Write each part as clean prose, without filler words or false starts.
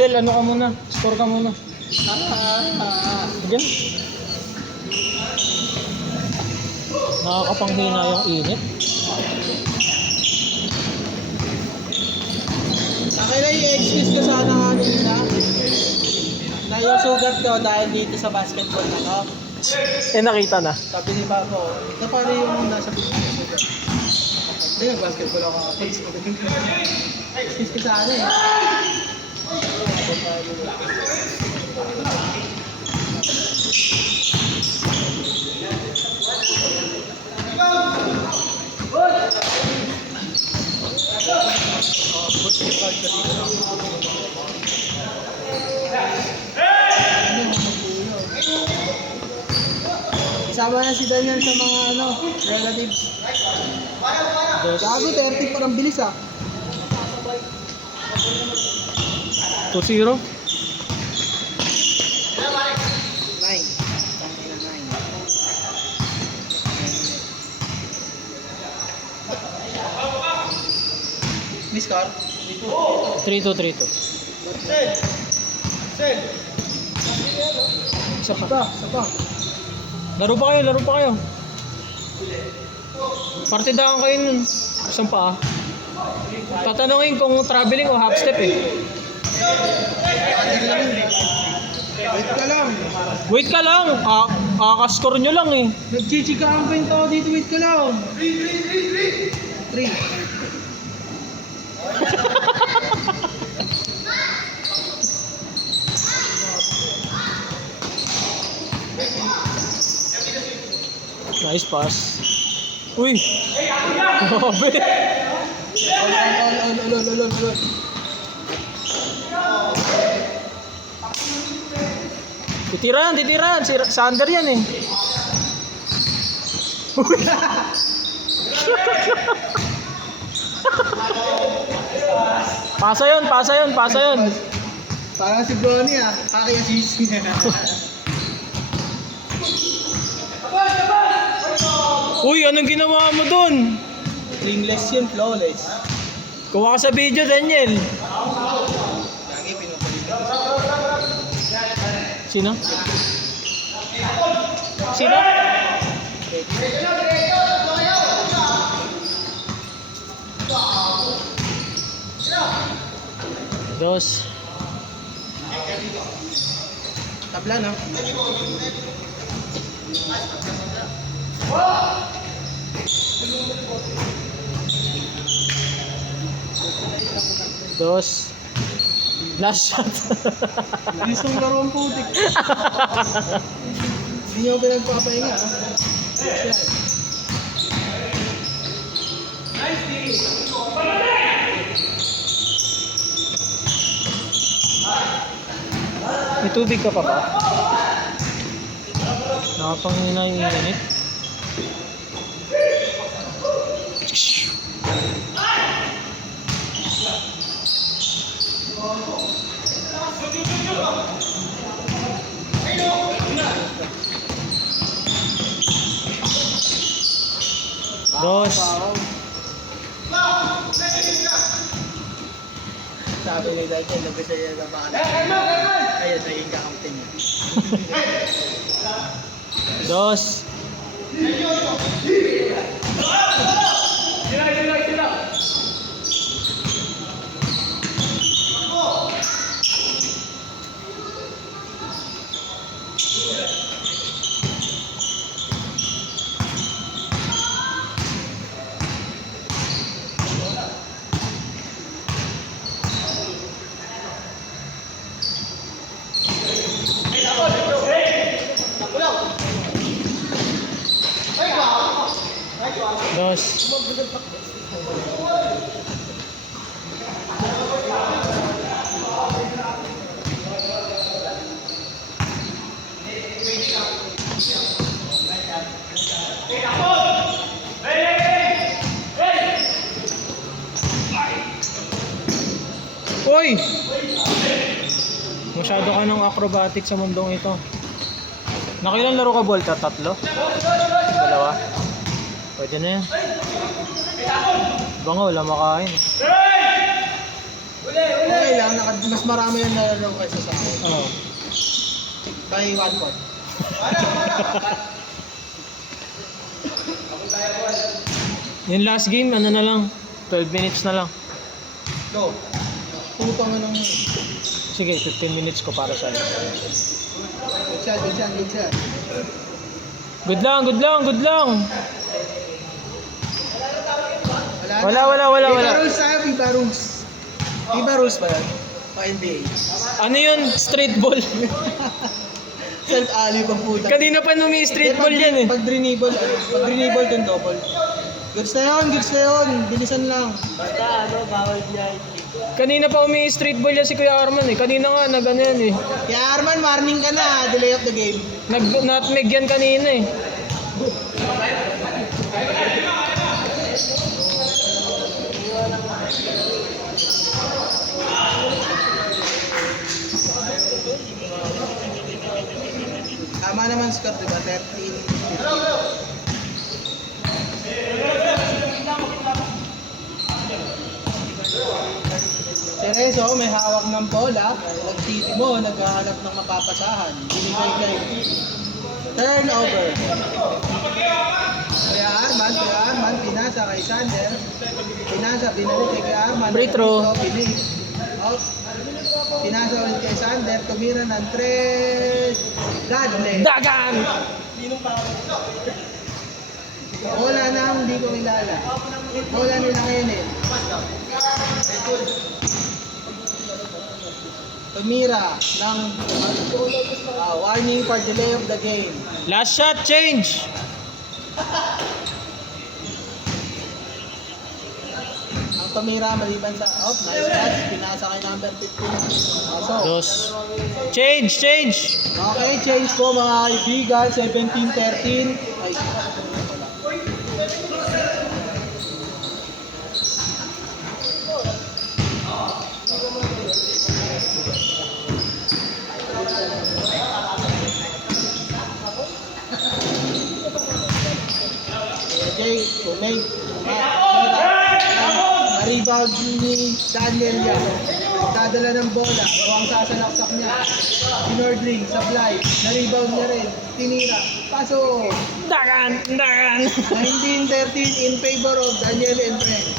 Axel, ano ka muna? Score ka muna. Diyan. Nakakapanghina yung init. Okay na i-excuse ko sana kanina na yung sugat ko dahil dito sa basketball na to. Nakita na. Sabi ni Papa, na paano yung nasa picture ko sugat? Hindi, nag-basketball ako kapag excuse ko sana eh. Isama na si Daniel sa mga relatives. Gago, 30 parang bilis ah. 2-0. 9. Miss Car? 3-2. Sel! Isa pa. Isa pa. Laro pa kayo. Partidahan kayo nun. Isang pa. Tatanungin kung traveling o half step eh. Wait ka lang. Wait ka lang. Kakascore nyo lang eh. Nag-chichikahan pa yung tao dito. Wait ka lang. 3. Nice pass. Uy! Grabe! Ulol. Titiran. Si Sander yan eh. Uy! Pasa yun. Parang si Bronny ah. Kaki-assist niya. Uy, anong ginawa mo dun? Dreamless yun, flawless. Kuha ka sa video, Daniel. Lagi pinupulit. Sino? Dos. Tabla no? Dos. Last shot. Bilis ng laro ang putik. Hindi niyo pinagpapahinga ha? May tubig ka pa ba? Nakapangina yung init. Dos. Sabi ni Daniel, nag-gusto niya na baka. Ayun, naging kakampi niya. Dos. Dos. Uy! Masyado ka ng acrobatic sa mundong ito. Nakilang laro ka, Volta? 3? 2? Pwede na yan. Bango, wala makain. Okay lang, mas marami yung nalaro kaysa sa akin. Oo. By 1 point. Yung last game, ano na lang, 12 minutes na lang. Go. Putang ano mo. Sige, 15 minutes ko para sa'yo. Good shot, good shot, good shot. Good lang, good lang, good lang. Wala, Wala. Viva rules tayo, Viva rules. Viva rules ba yun? O NBA? Ano yun? Street ball. Self-alley pang puta. Kanina pa numi street ball yan eh. Pag drinable dun double. Goods na yun. Bilisan lang. Kanina pa street ball yan si Kuya Arman eh. Kanina nga nag-ano yan eh. Kaya Arman, warning ka na. Delay of the game. Nutmeg yan kanina eh. Tama naman score, diba? 13. Si Rezo, may hawak ng bola. Nag-titi mo, naghahanap ng mapapasahan. Binigay kay turnover. Kuya Arman, pinasa kay Sander. Binalik kay Kuya Arman. Free throw. Binig. Out. Pinasa ulit kay Sander. Tumira ng 3. Godless. Dagan! Bola na hindi ko kilala. Bola nila ngayon eh. Tumira ng warning for delay of the game. Last shot, change! Ang tumira maliban sa nice catch, pinasa kay number 15. Aso. Dos. Change! Okay, change po mga kaibigan, 17-13. Ay, Jay, Kumay, rebound ni Daniel yan. Dadala ng bola, o ang sasalaksak niya. Pinordring, supply, na-rebound niya rin. Tinira, paso. Dagan! 19-13 in favor of Daniel and friends.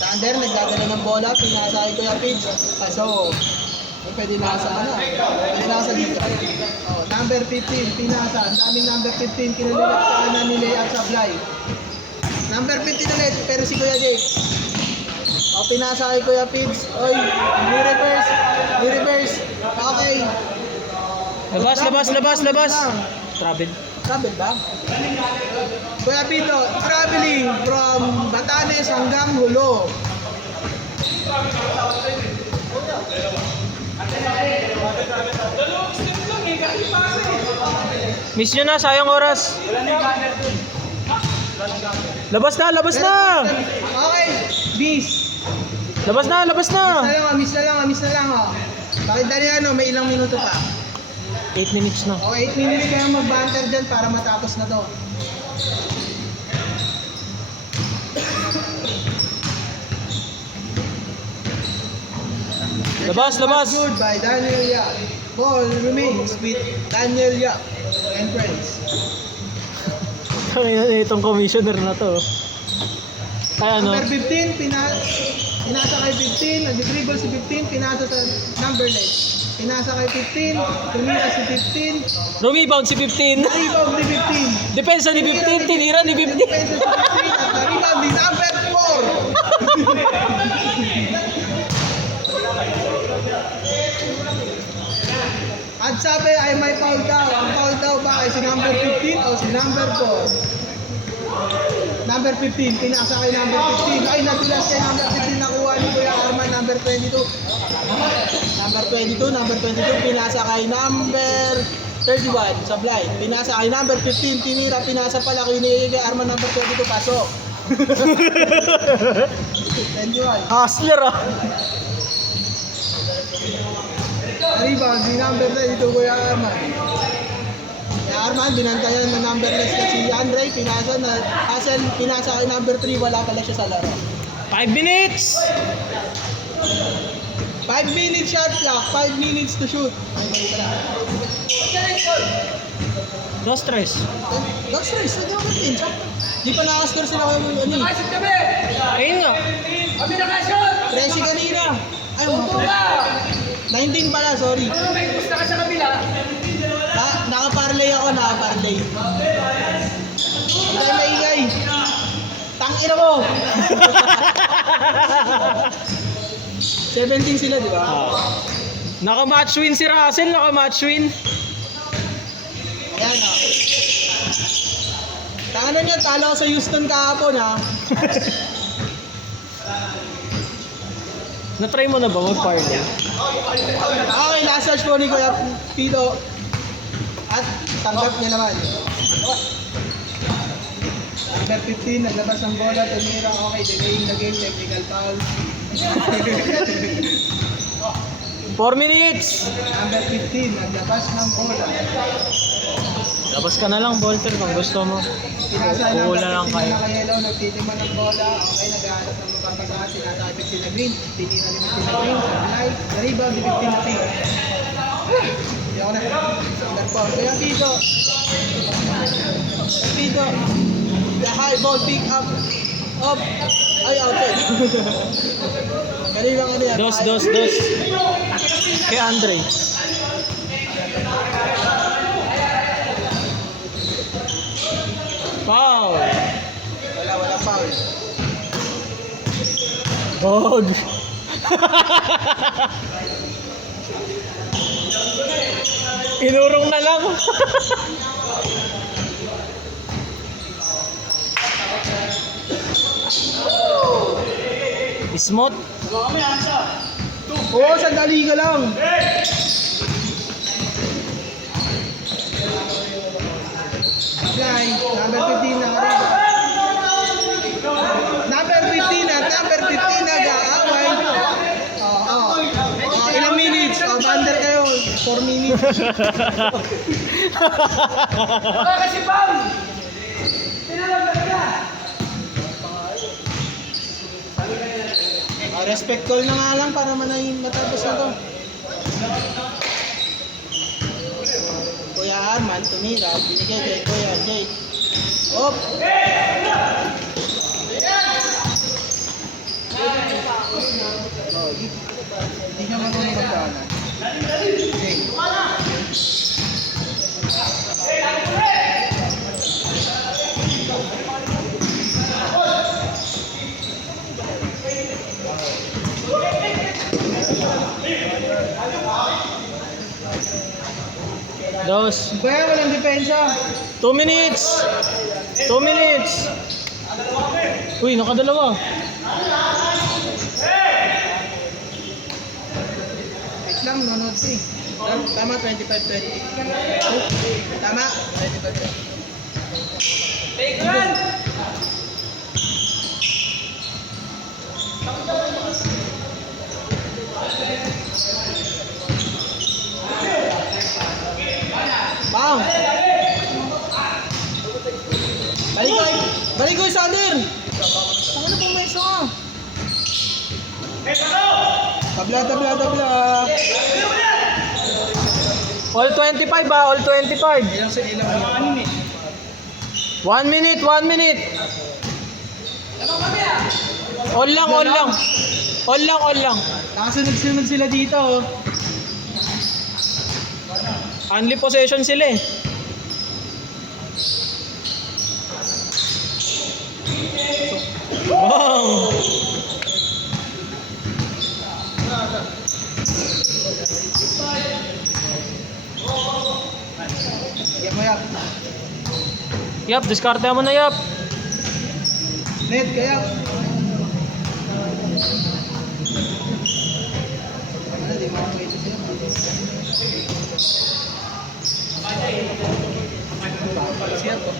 Thunder, nagdadala ng bola, pinasa kay Kuya Pidge. Paso. Pwede nasa pwede nasa dito. Oh, number 15, pinasa. Ang daming number 15, kinalilat sa kanan ni Lea at Sablay. Number 15 ulit, pero si Kuya Jake. Oh, pinasa kay Kuya Pids. Oy, ni-reverse. Okay. Labas! Travel. Travel ba? Kuya Pito, traveling from Batanes hanggang Hulo. Miss nyo na, sayang oras. Labas na! Okay, bis. Labas na! Miss na lang. Bakit dali may ilang minuto pa? 8 minutes na. O, 8 minutes kayo mag-banter dyan para matapos na to. Labas! Good by Daniel Yap. Ball remains with Daniel Yap and friends. Itong commissioner na to. Ay ano? Number 15, pinasa kay 15, nag-dribble si 15, pinasa sa numberless. Pinasa kay 15, tumira si 15, Rebound si 15. rebound ni 15. Depensa ni 15, tinira ni 15. Depensa si 15 at na-rebound ni number 4. At sabi ay may foul daw. Ang foul daw ba ay si number 15 o si number 4? Number 15, pinasa kay number 15. Ay, nadulas kay number 15, nakuha ni Kuya Arman, number 22. Number 22, pinasa kay number 31, sa blind. Pinasa kay number 15, tinira, pinasa pala kay Arman, number 22, pasok. 21. Hustler ah. Rebound, si number 22, Kuya Arman. Kuya Arman, binantayan na numberless na si Andre, pinasa na Hassel, pinasa kay number 3, wala pala siya sa laro. 5 minutes! 5 minutes shot clock, 5 minutes to shoot. No stress. Don't stress, hindi ako natin. Di pa nakascore sila kayo ano eh. Ayun nga. 13 kanina. Ay, 19 pala, sorry. Nakaparlay ako, nakaparlay. Hindi tayo maingay. Tangina mo! 17 sila, di ba? Naka-match win si Russell, naka-match win. Ayan, oh. Tangina niya, talo ko sa Houston kahapon, ha? Na-try mo na ba mag-parlay? Okay, last search po ni Kuya Pito. At tanggap niya naman. Number 15, naglabas ng bola, tumira, okay, delaying the game, technical foul. 4 minutes! Number 15, naglabas ng bola. Labas ka na lang, Bolter, kung gusto mo. Pinasa ng Kukuha lang nagtitima kayo. ng Yellow, nagtitima ng bola, okay, naghahanap ng mapapasahan, tinatapit sila Green, tinira ni sila Green, sablay, the rebound, 15 na pink. Hindi ako na. Number 4, Kuya Pito. Pito. The high ball pick up. Up. Ay, outside. Kanina ano yan? Dos. Kay Andre. Foul! Wala foul. Dog! Inurong na lang. Smooth. Oo, sandali ka lang. Fly, number 15 na rin. Number 15 at number 15 nag-aaway. Ilang minutes? Bander kayo, 4 minutes. Kasi Pam! Tinalaga ka! Respect call na nga lang para matapos na to. Kuya Arman, tumira. Binigay kay Kuya Jake. Op! Hindi ka marunong magkana. Jake. Dos. Kuya, walang depensa. 2 minutes. 2 minutes. Uy, nakadalawa. Wait lang, nanonood siya eh. Tama, 25-20. Tama, 25-20. Take one! Bang! Balik ko, Sander! Ano pong may isa? Tabla. All 25 ba? All 25. Ilang sa ilang ano eh. 1 minute. All lang. Nakasunod-sunod sila dito oh. Only possession sila eh. Wow! Bigyan mo yap. Yap, diskarte mo na yap. Net, kaya. Ano, di mo ako pwede siya. Siya to.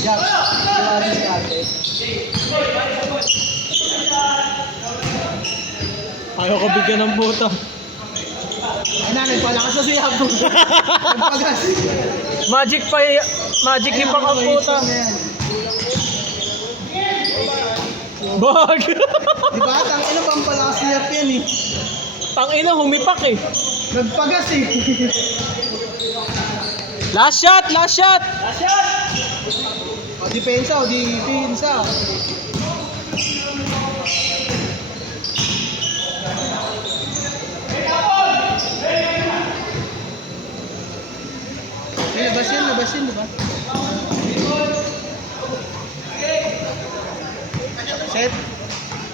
Yap, ginawa si ate. Ayaw ko bigyan ng buta. Ay na, nagpalakas na siya. Nagpagas. Magic hip ang puta. Wag! Di ba? Tangina pampalakas niya yan eh. Tangina, humipak eh. Nagpagas eh. Last shot! Last shot! O, depensa o, depensa. Labas yun, di ba? Set.